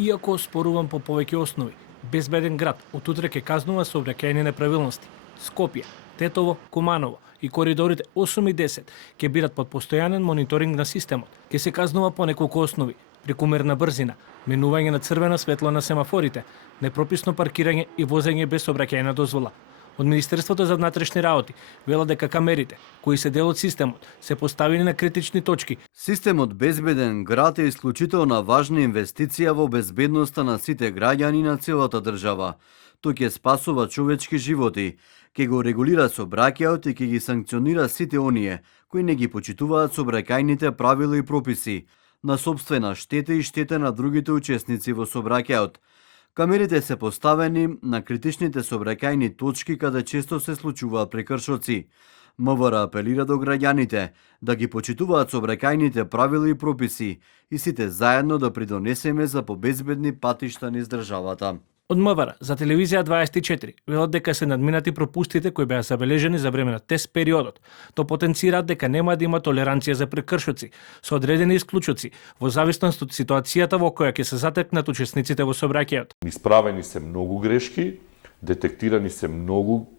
Иако спорувам по повеќе основи, безбеден град од утре ќе казнува сообраќајни неправилности. Скопје, Тетово, Куманово и коридорите 8 и 10 ќе бидат под постојанен мониторинг на системот. Ќе се казнува по неколку основи: прекумерна брзина, минување на црвено светло на семафорите, непрописно паркирање и возење без сообраќајна дозвола. Од Министерството за внатрешни работи велат дека камерите, кои се дел од системот, се поставени на критични точки. Системот безбеден град е исклучително важна инвестиција во безбедноста на сите граѓани на целата држава. Тој ќе спасува човечки животи, ќе го регулира сообраќајот и ќе ги санкционира сите оние кои не ги почитуваат сообраќајните правила и прописи, на сопствена штета и штета на другите учесници во сообраќајот. Камерите се поставени на критичните сообраќајни точки каде често се случуваат прекршоци. МВР апелира до граѓаните да ги почитуваат сообраќајните правила и прописи и сите заедно да придонесеме за побезбедни патишта низ државата. Од МВР за телевизија 24 велат дека се надминати пропустите кои беа забележени за време на тест периодот. То потенцираат дека нема да има толеранција за прекршоци со одредени исклучоци во зависност од ситуацијата во која ќе се затекнат учесниците во сообраќајот. Исправени се многу грешки, детектирани се многу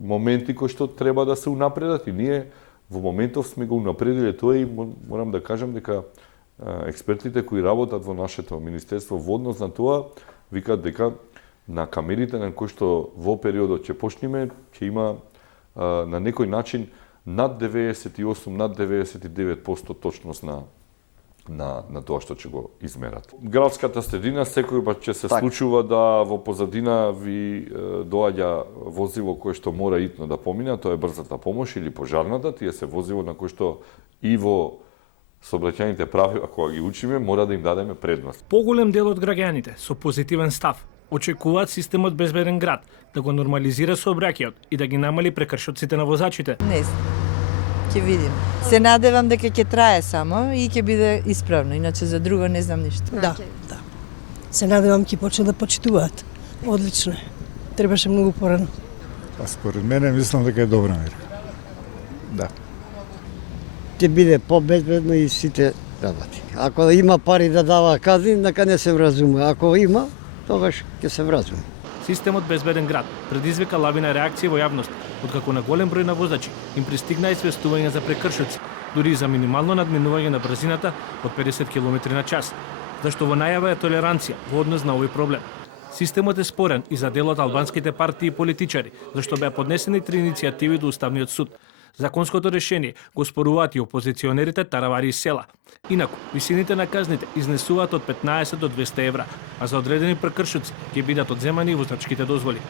моменти кои што треба да се унапредат и ние во моментов сме го унапредиле тоа и морам да кажам дека експертите кои работат во нашето министерство во однос на тоа викаат дека на камерите на кои што во периодот ќе почнеме ќе има на некој начин над 98, над 99% точност на тоа што ќе го измерат. Градската средина секој пат ќе се случува да во позадина ви доаѓа возило кое што мора итно да помине, тоа е брзата помош или пожарната, тие се возило на кој што и во сообраќајните правила кога ги учиме, мора да им дадеме предност. Поголем дел од граѓаните со позитивен став очекуваат системот безбеден град да го нормализира сообраќајот и да ги намали прекршоците на возачите. Не знам. Ќе видим. Се надевам дека ќе трае само и ќе биде исправно, иначе за друго не знам ништо. Да. Се надевам ќе почне да почитуваат. Одлично е. Требаше многу порано. Според мене мислам дека е добра мерка. Да. Ќе биде побезбедно и сите работи. Ако има пари да дава казни, нека не се вразуме. Ако има, тогаш ќе се вразуме. Системот безбеден град предизвика лавина реакција во јавност, откако на голем број на возачи им пристигна известување за прекршоци, дури и за минимално надминување на брзината од 50 км на час, зашто во најава е толеранција во однос на овој проблем. Системот е спорен и за дел од албанските партии и политичари, зашто беа поднесени 3 иницијативи до Уставниот суд. Законското решение го споруваат и опозиционерите таравари и села. Инаку, висините на казните изнесуваат од 15 до 200 евра, а за одредени прекршоци ќе бидат одземани и возачките дозволи.